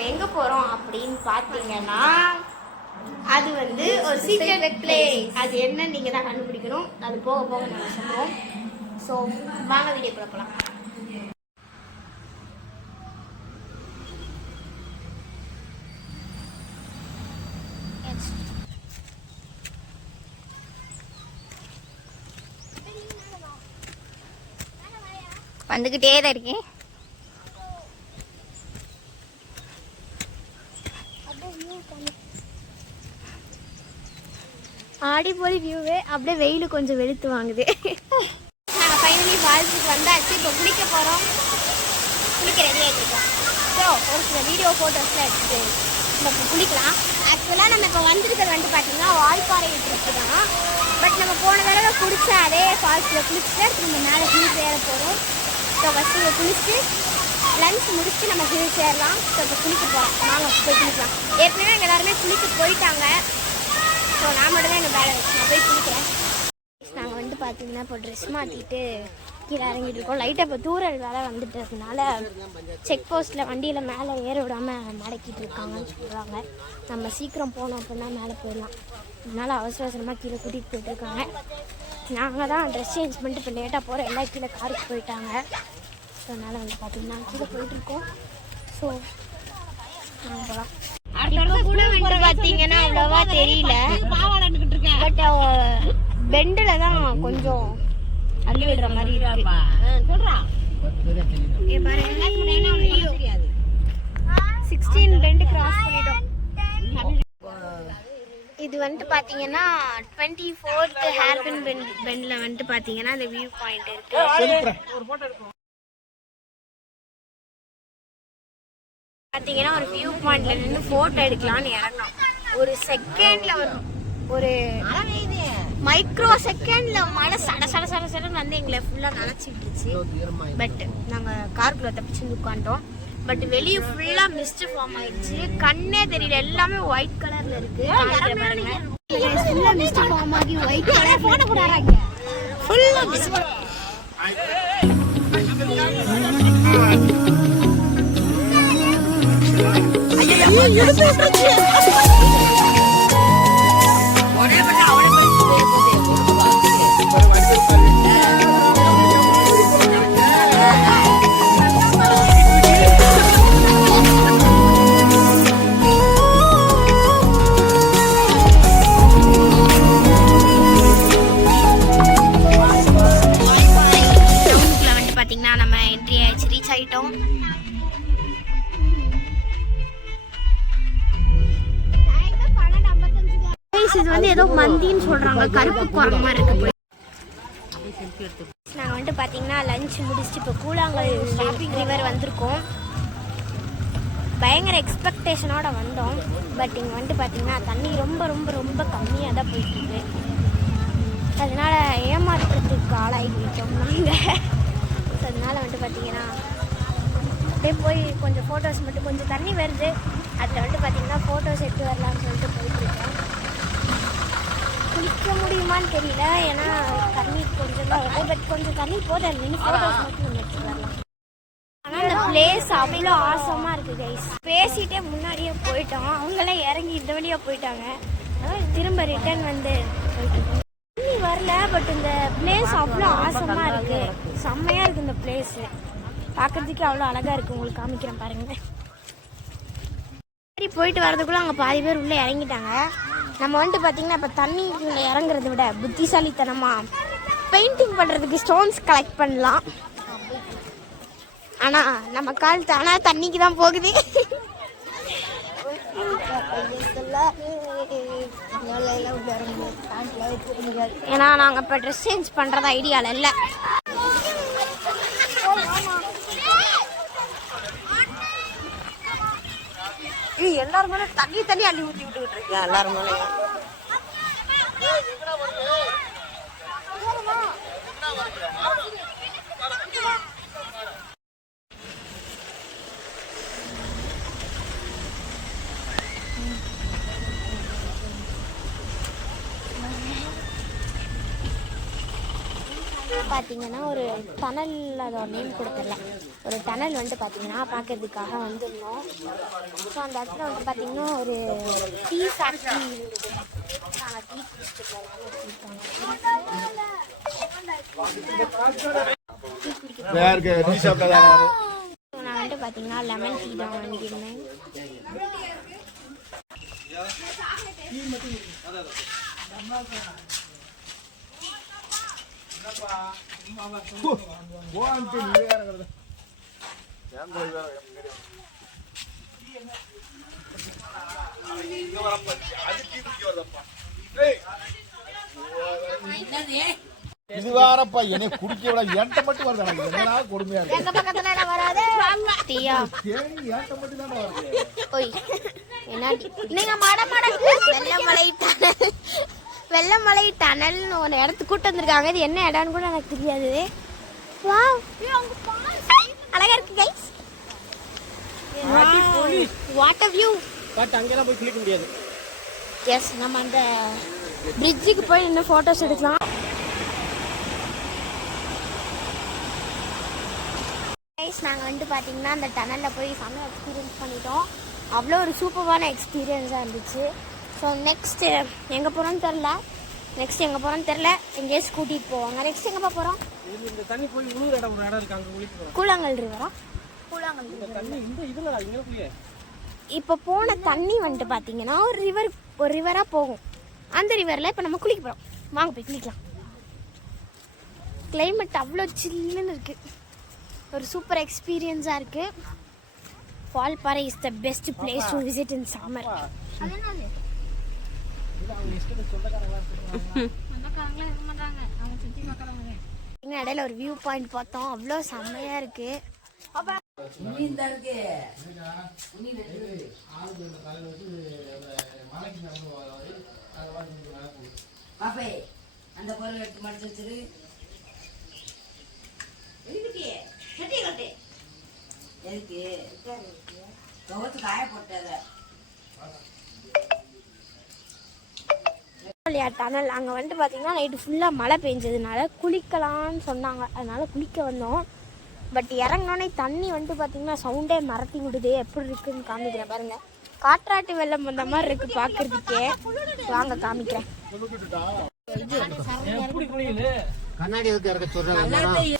நம்ம எங்கே போகிறோம் அப்படின்னு பார்த்தீங்கன்னா அது வந்து ஒரு சீக்ரெட் பிளேஸ். அது என்ன நீங்கள் தான் கண்டுபிடிக்கணும். அது போக போக நாங்கள் சொல்லுவோம். ஸோ வாங்க வீடியோக்குள்ள போகலாம். வந்துக்கிட்டே தான் இருக்கேன். ஆடிப்போலி வியூவே அப்படியே வெயில் கொஞ்சம் வெளுத்து வாங்குது. நாங்கள் ஃபைனலி ஃபால்ஸுக்கு வந்தாச்சு. இப்போ குளிக்க போகிறோம். குளிக்க ரெடி ஆகிட்டுருக்கோம். ஸோ ஒரு சில வீடியோ ஃபோட்டோஸ்லாம் எடுத்துட்டு நம்ம குளிக்கலாம். ஆக்சுவலாக நம்ம இப்போ வந்துருக்கிறது வந்து பார்த்தீங்கன்னா வால்பாறை ட்ரிப்பு தான். பட் நம்ம போன தடவை குளிச்ச அதே ஃபால்ஸில் குளிச்சுட்டு நம்ம மேலே ஹில்ஸ் ஏற போகிறோம். ஸோ ஃபஸ்ட்டு இங்கே குளிச்சுட்டு லன்ச் முடிச்சுட்டு நம்ம ஹில்ஸ் ஏறலாம். ஸோ இப்போ குளிக்க போகிறோம். நாங்கள் போய் குளிக்கலாம். ஏற்கனவே எங்கள் எல்லாருமே குளிக்க போயிட்டாங்க. ஸோ நான் மட்டும் தான் எங்கள் பேலை வச்சு நான் போய் குளிக்கிறேன். நாங்கள் வந்து பார்த்தீங்கன்னா இப்போ ட்ரெஸ் மாற்றிட்டு கீழே இறங்கிட்டு இருக்கோம். லைட்டாக இப்போ தூரல் வேலை வந்துட்டதுனால செக் போஸ்ட்டில் வண்டியில் மேலே ஏற விடாமல் மடக்கிட்டு இருக்காங்கன்னு சொல்கிறாங்க. நம்ம சீக்கிரம் போனோம் அப்படின்னா மேலே போயிடலாம். அதனால் அவசர அவசரமாக கீழே கூட்டிகிட்டு போயிட்டுருக்காங்க. நாங்கள் தான் ட்ரெஸ் சேஞ்ச் பண்ணிட்டு இப்போ லேட்டாக போகிறோம். எல்லாம் கீழே காருக்கு போயிட்டாங்க. ஸோ அதனால் வந்து பார்த்தீங்கன்னா கீழே போயிட்டுருக்கோம். ஸோ நாங்கள் போகலாம். கூட வந்து பார்த்தீங்கன்னா அவ்வளோவா தெரியல. பட் பெண்டில் தான் கொஞ்சம் அள்ளி விடுற மாதிரி இருக்கு. 16 பெண்டு கிராஸ் பண்ணிட்டோம். இது வந்துட்டு பார்த்தீங்கன்னா 24th ஹேர்பின் பெண்டில் வந்துட்டு பார்த்தீங்கன்னா இந்த வியூ பாயிண்ட் இருக்கு. பார்த்தீங்கன்னா ஒரு வியூ பாயிண்ட்ல நின்று ஃபோட்டோ எடுக்கலான்னு இறங்கணும். ஒரு செகண்ட்ல ஒரு மைக்ரோ செகண்ட்ல மழை சட சட சட சடன்னு வந்து எங்களை ஃபுல்லாக நனைச்சிட்டுருச்சு. பட் நாங்கள் காருக்குள்ள தப்பிச்சு உட்காந்துட்டோம். பட் வெளியே ஃபுல்லாக மிஸ்ட் ஃபார்ம் ஆயிடுச்சு. கண்ணே தெரியல. எல்லாமே ஒயிட் கலர்ல இருக்கு. பாருங்க ஃபுல்லாக மிஸ்ட் ஃபார்ம் ஆகி ஒயிட் கலர் போன கூடாது. ஃபுல்லாக மிஸ்ட் பார்த்தீங்கன்னா நம்ம என்ட்ரி ஆயிடுச்சு. ரீச் ஆகிட்டோம். இது வந்து ஏதோ மந்தின்னு சொல்றாங்க. கருப்பு குரங்கு மாதிரி இருக்கு. நாங்கள் வந்துட்டு பார்த்தீங்கன்னா லஞ்ச் முடிச்சுட்டு இப்போ கூழாங்கல் ரிவர் வந்திருக்கோம். பயங்கர எக்ஸ்பெக்டேஷனோட வந்தோம். பட் இங்கே வந்துட்டு பார்த்தீங்கன்னா தண்ணி ரொம்ப ரொம்ப ரொம்ப கம்மியாக தான் போயிட்டுருக்கு. அதனால ஏமாற்றத்துக்கு ஆளாகிட்டோம் நாங்கள். ஸோ அதனால வந்துட்டு பார்த்தீங்கன்னா அப்படியே போய் கொஞ்சம் ஃபோட்டோஸ் மட்டும் கொஞ்சம் தண்ணி வருது. அதில் வந்துட்டு பார்த்தீங்கன்னா ஃபோட்டோஸ் எடுத்து வரலாம்னு சொல்லிட்டு போயிட்டுருக்கேன். குளிக்க முடியுமான்னு தெரியல. ஏன்னா தண்ணி கொஞ்சம் தான் வருது. பட் கொஞ்சம் தண்ணி போதும். நின்று ஃபோட்டோஸ் மட்டும் நம்ம எடுத்து வரலாம். ஆனால் இந்த பிளேஸ் அவ்வளோ ஆசமாக இருக்குது கைஸ். பேசிகிட்டே முன்னாடியே போயிட்டோம். அவங்களே இறங்கி இந்த வழியாக போயிட்டாங்க. திரும்ப ரிட்டர்ன் வந்து போயிட்டு தண்ணி வரல. பட் இந்த பிளேஸ் அவ்வளோ ஆசமாக இருக்குது. செம்மையாக இருக்குது இந்த பிளேஸு. பார்க்குறதுக்கு அவ்வளோ அழகாக இருக்குது. உங்களுக்கு காமிக்கிறேன் பாருங்கள். போயிட்டு வரதுக்குள்ளே அங்கே பாதி பேர் உள்ளே இறங்கிட்டாங்க. நம்ம வந்துட்டு பார்த்தீங்கன்னா இப்போ தண்ணிக்குள்ளே இறங்குறத விட புத்திசாலித்தனமாக பெயிண்டிங் பண்ணுறதுக்கு ஸ்டோன்ஸ் கலெக்ட் பண்ணலாம். ஆனால் நம்ம கால் தானா தண்ணிக்கு தான் போகுது. ஏன்னா நாங்கள் இப்போ ட்ரெஸ் சேஞ்ச் பண்ணுறது ஐடியாவில் இல்லை. எல்லாரும் மேலே தண்ணி அள்ளி ஊற்றி விட்டுக்கிட்டு இருக்கேன். எல்லாரும் மேலே பார்த்தீங்கன்னா ஒரு டனல், அதோட நேம் கூட தெரியல. ஒரு டனல் வந்துட்டு பார்த்தீங்கன்னா பார்க்கறதுக்காக வந்துருந்தோம். ஸோ அந்த இடத்துல வந்து பார்த்தீங்கன்னா ஒரு டீ ஃபேக்ட்ரி இருந்தது. நாங்கள் டீ குடிச்சிட்டு நான் வந்துட்டு பார்த்தீங்கன்னா லெமன் டீ தான் வாங்கியிருந்தேன். இது வாரப்பா என்னை குடிக்க விட என்கிட்ட மட்டும் வருது. என்னடா கொடுமையா இருக்கு. எங்க பக்கத்துல என்ன வராது டீயா என்கிட்ட மட்டும் தான் வருது. ஓய் என்ன நீங்க வெள்ளமலை டனல்னு ஒரு இடத்துக்கு கூட்டு வந்திருக்காங்க. இது என்ன இடம்னு கூட எனக்கு தெரியாது. வாவ் அழகா இருக்கு guys. What are you but அங்கலாம் போய் கிளிக்க முடியாது. எஸ் நம்ம அந்த பிரிட்ஜுக்கு போய் இன்னும் ஃபோட்டோஸ் எடுக்கலாம். கைஸ் நாங்கள் வந்துட்டு பார்த்தீங்கன்னா அந்த டனலில் போய் செம்ம எக்ஸ்பீரியன்ஸ் பண்ணிட்டோம். அவ்வளோ ஒரு சூப்பரான எக்ஸ்பீரியன்ஸாக இருந்துச்சு. ஸோ நெக்ஸ்ட்டு எங்கே போகிறோன்னு தெரில. எங்கேயாச்சும் கூட்டிகிட்டு போவாங்க. நெக்ஸ்ட் எங்கே போகிறோம்? இந்த தண்ணி போய் ஒரு இடம் இருக்கு அங்கே குளிக்கிறோம். கூழாங்கல் ரிவரா? தண்ணி இந்த இதுல இங்கக்குள்ளே இப்போ போன தண்ணி வந்துட்டு பார்த்தீங்கன்னா ஒரு ரிவராக போகும். அந்த ரிவரில் இப்போ நம்ம குளிக்க போகிறோம். வாங்க போய் குளிக்கலாம். கிளைமேட் அவ்வளோ சில்லுன்னு இருக்குது. ஒரு சூப்பர் எக்ஸ்பீரியன்ஸாக இருக்குது. Valparai is the best place to visit in summer. இடையில ஒரு வியூ பாயிண்ட் பார்த்தோம். அவ்வளோ செம்மையாக இருக்குது. அந்த பொருள் எடுத்து மடிச்சு வச்சிரு. எதுக்கு துவச்சு காய போட்டத டனல் அங்கே வந்துட்டு பார்த்தீங்கன்னா நைட்டு ஃபுல்லாக மழை பெஞ்சதுனால குளிக்கலான்னு சொன்னாங்க. அதனால குளிக்க வந்தோம். பட் இறங்கினோடனே தண்ணி வந்துட்டு பார்த்தீங்கன்னா சவுண்டே மரத்தி விடுது. எப்படி இருக்குன்னு காமிக்கிறேன் பாருங்க. காற்றாட்டு வெள்ளம் வந்த மாதிரி இருக்கு பார்க்கறதுக்கே. வாங்க காமிக்கிறேன். கண்ணாடி எதுக்கு இறக்க சொல்றாங்க?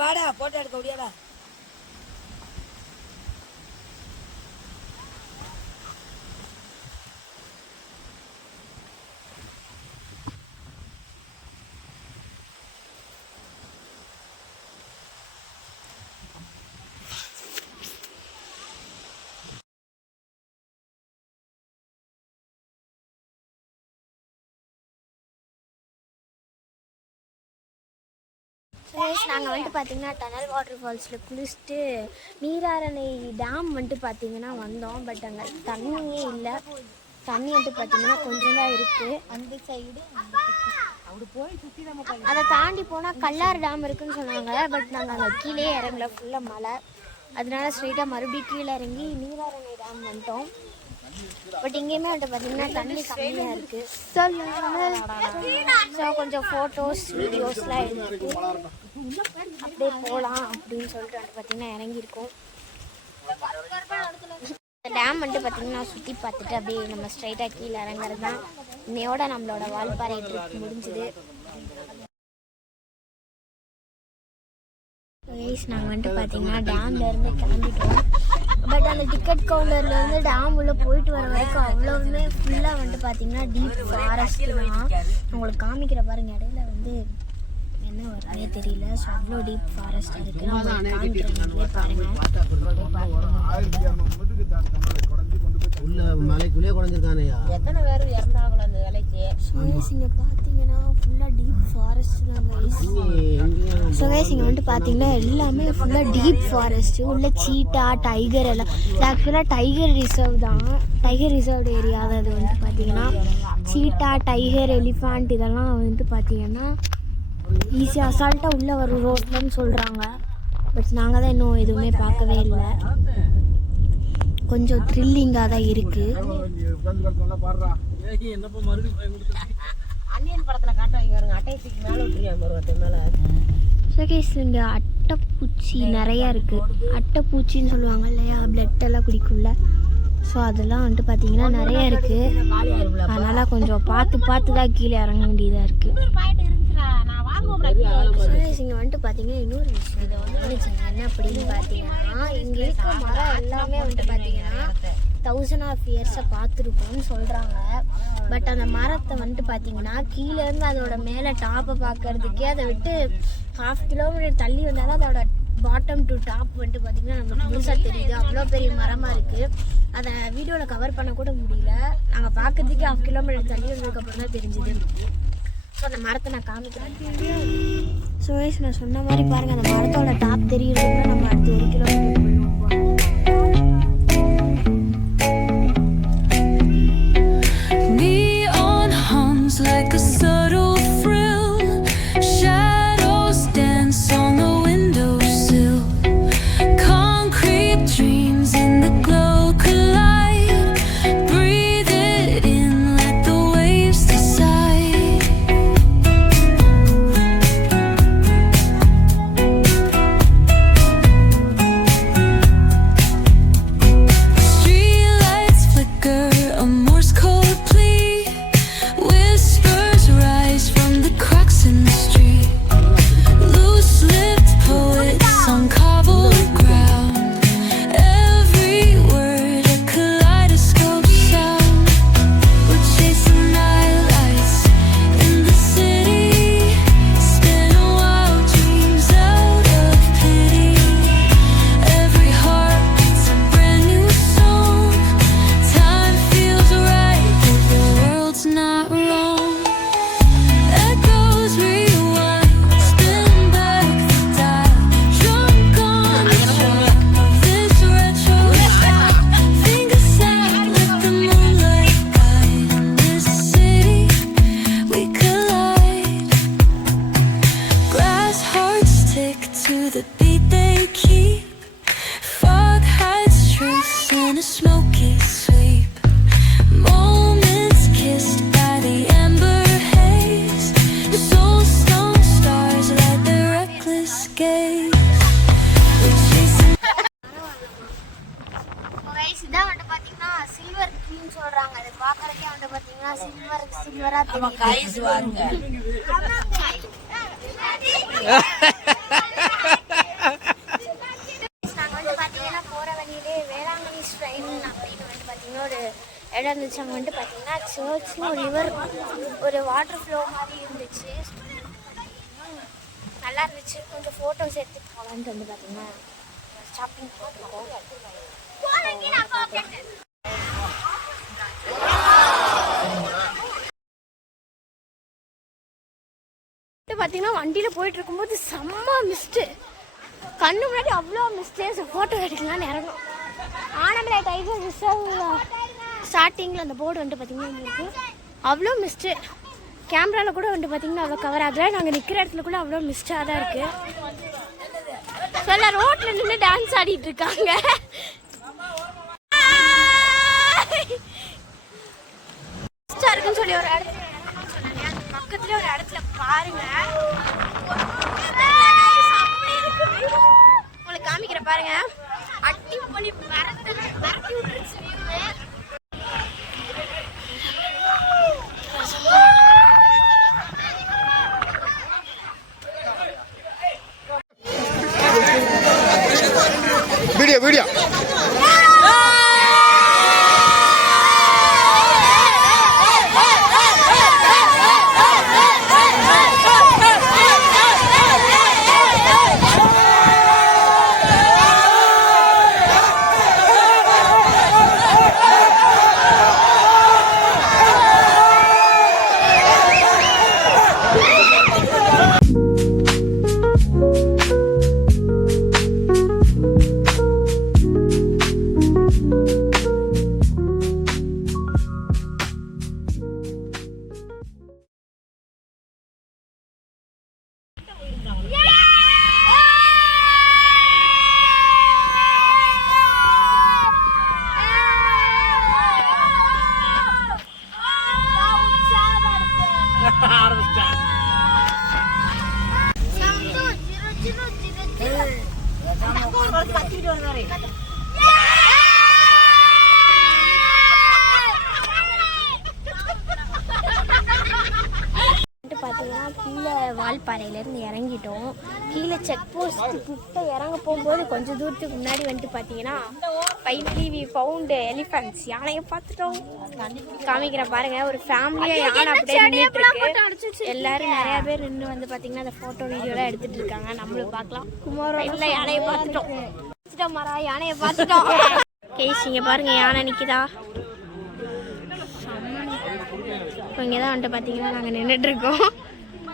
வாடா போட்டோ எடுக்க முடியாதா? நாங்கள் வந்துட்டு பார்த்தீங்கன்னா டனல் வாட்டர் ஃபால்ஸில் குளிச்சுட்டு நீராரணை டேம் வந்துட்டு பார்த்தீங்கன்னா வந்தோம். பட் அங்கே தண்ணியே இல்லை. தண்ணி வந்துட்டு பார்த்தீங்கன்னா கொஞ்சம் தான் இருக்குது. அந்த சைடு அதை தாண்டி போனால் கல்லார் டேம் இருக்குதுன்னு சொன்னாங்க. பட் நாங்கள் அங்கே கீழே இறங்கல. ஃபுல்லாக மழை. அதனால ஸ்ட்ரெயிட்டாக மறுபடியும் கீழே இறங்கி நீராரணை டேம் வந்துட்டோம். பட் இங்கேயுமே வந்துட்டு பார்த்தீங்கன்னா தண்ணி கம்மியாக இருக்குது. ஸோ கொஞ்சம் ஃபோட்டோஸ் வீடியோஸ்லாம் எடுத்துட்டு அப்படியே போகலாம் அப்படின்னு சொல்லிட்டு வந்துட்டு பார்த்தீங்கன்னா இறங்கியிருக்கோம். டேம் வந்துட்டு பார்த்தீங்கன்னா சுற்றி பார்த்துட்டு அப்படியே நம்ம ஸ்ட்ரைட்டாக கீழே இறங்குறது தான் இன்னையோட நம்மளோட வால்பாறை ட்ரிப் முடிஞ்சுது. நாங்கள் வந்துட்டு பார்த்தீங்கன்னா டேம்லேருந்து கிளம்பிட்டோம். பட் அந்த டிக்கெட் கவுண்டர்லேருந்து டேம் உள்ளே போயிட்டு வர வரைக்கும் அவ்வளோவுமே ஃபுல்லாக வந்துட்டு பார்த்தீங்கன்னா டீப் ஃபாரஸ்ட் தான். உங்களுக்கு காமிக்கிற பாருங்க, இடையில வந்து என்ன வரவே தெரியல. ஸோ அவ்வளோ டீப் ஃபாரஸ்ட்டாக இருக்குது. காமிக்கிறீங்களே பாருங்கள். மலைக்குள்ளே குறைஞ்சிருக்கானையா? எத்தனை பேர் இறந்தாங்களோ அந்த வேலைக்கு? இங்கே பார்த்தீங்கன்னா ஃபுல்லாக டீப் ஃபாரஸ்ட் தாங்க. இங்கே வந்துட்டு பார்த்தீங்கன்னா எல்லாமே ஃபுல்லாக டீப் ஃபாரஸ்ட்டு. உள்ள சீட்டா, டைகர் எல்லாம். இது ஆக்சுவலாக டைகர் ரிசர்வ் தான். டைகர் ரிசர்வ்டு ஏரியா தான் அது வந்துட்டு பார்த்தீங்கன்னா. சீட்டா, டைகர், எலிஃபண்ட் இதெல்லாம் வந்துட்டு பார்த்தீங்கன்னா ஈஸியாக அசால்ட்டாக உள்ளே வரும் ரோட்லன்னு சொல்கிறாங்க. பட் நாங்கள் தான் இன்னும் எதுவுமே பார்க்கவே இல்லை. கொஞ்சம் த்ரில்லிங்காக தான் இருக்குது. அன்னியன் படத்துல காட்டுவாங்க பாருங்க, அட்டைக்கு மேல விட்டுருவாங்க மேல. சகேஷ் இங்கே அட்டைப்பூச்சி நிறையா இருக்குது. அட்டைப்பூச்சின்னு சொல்லுவாங்க இல்லையா, பிளட் எல்லாம் குடிக்கும்ல. ஸோ அதெல்லாம் வந்துட்டு பார்த்தீங்கன்னா நிறையா இருக்குது. அதனால் கொஞ்சம் பார்த்து தான் கீழே இறங்க வேண்டியதாக இருக்குது. இங்கே வந்துட்டு பார்த்தீங்கன்னா இன்னொரு விஷயம் இதை வந்து என்ன அப்படின்னு பார்த்தீங்கன்னா, இங்கே இருக்க மரம் எல்லாமே வந்துட்டு பார்த்தீங்கன்னா 1000 of years-ஐ பார்த்துருக்கோம்னு சொல்கிறாங்க. பட் அந்த மரத்தை வந்துட்டு பார்த்தீங்கன்னா கீழேருந்து அதோட மேலே டாப்பை பார்க்கறதுக்கே அதை விட்டு 1/2 kilometer தள்ளி வந்தால் தான் அதோட பாட்டம் டு டாப் வந்துட்டு பார்த்தீங்கன்னா நமக்கு முழுசாக தெரியுது. அவ்வளோ பெரிய மரமாக இருக்குது. அதை வீடியோவில் கவர் பண்ண கூட முடியல. நாங்கள் பார்க்கறதுக்கே 1/2 kilometer தள்ளி வந்ததுக்கப்புறம் தான் தெரிஞ்சுது. ஸோ அந்த மரத்தை நான் காமிக்கிறேன். ஸோ நான் சொன்ன மாதிரி பாருங்கள், அந்த மரத்தோட டாப் தெரியுறதுக்குள்ள நம்ம அடுத்து 1 kilometer போயிடுவோம். Like a subtle thrill, shadows dance on the windowsill. Concrete dreams in the glow collide. Breathe it in, let the waves decide. Street lights flicker, a Morse code plea. Whispers rise from the cracks in the street. Loose-lipped poets on cobbled ground. Every word a kaleidoscope sound. We're chasing night lights in the city. Spin wild dreams out of pity. Every heart beats a brand new song. Time feels right, but the world's not wrong. Echoes rewind, spin back the dial. Drunk on the charm of this retro style. Fingers out, let the moonlight guide. In this city we collide. Glass hearts tick to the beat they keep. Fog hides truth in a smoky sweep. Moments kissed by the amber haze. Soulstone stars light their reckless gaze. We're chasing. இதான் வந்துட்டு பார்த்தீங்கன்னா silver green சொல்கிறாங்க. அதை பார்க்கறதுக்கே வந்துட்டு பார்த்தீங்கன்னா சில்வராக தெரியும். Guys வாங்க. நாங்கள் வந்து பார்த்தீங்கன்னா போகிற வழியிலே வேளாங்கண்ணி ஸ்ட்ரைன் அப்படின்னு வந்துட்டு பார்த்தீங்கன்னா ஒரு இடம் இருந்துச்சு. அங்கே வந்துட்டு பார்த்தீங்கன்னா சர்ச்னு ஒரு ரிவர், ஒரு வாட்டர் ஃப்ளோ மாதிரி இருந்துச்சு. நல்லா இருந்துச்சு. கொஞ்சம் ஃபோட்டோஸ் எடுத்து போகலான்ட்டு வந்து பார்த்தீங்கன்னா ஷாப்பிங் போட்டுருக்கோம். பார்த்தீங்கன்னா வண்டியில் போயிட்டு இருக்கும்போது செம்ம மிஸ்ட்டு. கண்ணு முன்னாடி அவ்வளோ மிஸ்ட்டு. ஃபோட்டோ எடுக்கலான்னு இறங்கும். ஆனமலை டைகர் ரிசர்வ் ஸ்டார்டிங்கில் அந்த போர்டு வந்துட்டு பார்த்தீங்கன்னா இருக்குது. அவ்வளோ மிஸ்ட்டு. கேமராவில் கூட வந்துட்டு பார்த்தீங்கன்னா அவ்வளோ கவர் ஆகலை. நாங்கள் நிற்கிற இடத்துல கூட அவ்வளோ மிஸ்டாக தான் இருக்குது. சொல்ல ரோட்டில் நின்று டான்ஸ் ஆடிட்டு இருக்காங்க. மிஸ்டாக இருக்குன்னு சொல்லி ஒரு இடத்துல பக்கத்துல ஒரு இடத்துல பாருங்க, உங்களுக்கு காமிக்கிற பாருங்க. அட்டி பண்ணி மரத்தை விட்டுருச்சு. கத்திட்டு வருவாரு. பார்த்தீங்கன்னா கீழே வால்பாறையிலேருந்து இறங்கிட்டோம். கீழே செக் போஸ்ட் கிட்ட இறங்க போகும்போது கொஞ்சம் தூரத்துக்கு முன்னாடி வந்துட்டு பார்த்தீங்கன்னா ஃபைனலி வி ஃபவுண்ட் எலிஃபென்ட்ஸ். யானையை பார்த்துட்டோம். காமிக்கிறேன் பாருங்க. ஒரு ஃபேமிலியாக யானை அப்படியே நின்றுட்டு இருக்கு. எல்லாரும் நிறைய பேர் நின்று வந்து பார்த்தீங்கன்னா அந்த ஃபோட்டோ வீடியோலாம் எடுத்துட்டு இருக்காங்க. நம்மளும் பார்க்கலாம். குமாரோட யானையை பார்த்துட்டோம். மரா யானையை பார்த்துட்டோம். கேஸ் இங்கே பாருங்க யானை நிற்குதா. இப்போ இங்கே தான் வந்துட்டு பார்த்தீங்கன்னா நாங்கள் நின்றுட்டுருக்கோம்.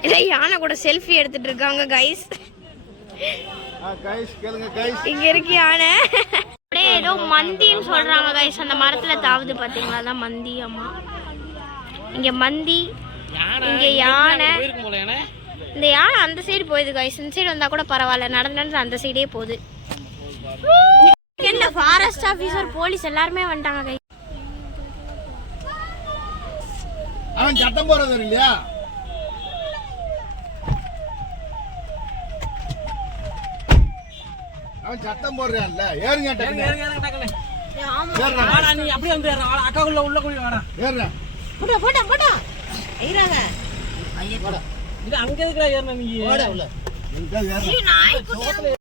இல்லை யானை கூட செல்ஃபி எடுத்துகிட்டு இருக்காங்க கைஸ். இங்கே இருக்கு யானை. அப்படியே ஏதோ மந்தின்னு சொல்கிறாங்க கைஸ். அந்த மரத்தில் தாவுது பார்த்தீங்களா, தான் மந்தி. ஆமாம், இங்கே மந்தி, இங்கே யானை. இந்த யானை அந்த சைடு போகுது கைஸ். இந்த சைடு வந்தால் கூட பரவாயில்ல. நடந்து அந்த சைடே போகுது. என்ன ஃபாரஸ்ட் ஆஃபீஸர், போலீஸ் எல்லாருமே வந்துட்டாங்க கைஸ். அவன் சட்டம் போறது இல்லையா? அவன் சட்டம் போடுறான்ல. ஏறுங்க டக்குனு. நீ அப்படியே வந்து அக்காக்குள்ள உள்ள குழி வாடா. ஏறுங்க. போட்டா ஐயராங்க. இது அங்க இருக்கிற ஏறணும் நீ. போடா உள்ள. எங்க ஏறுங்க.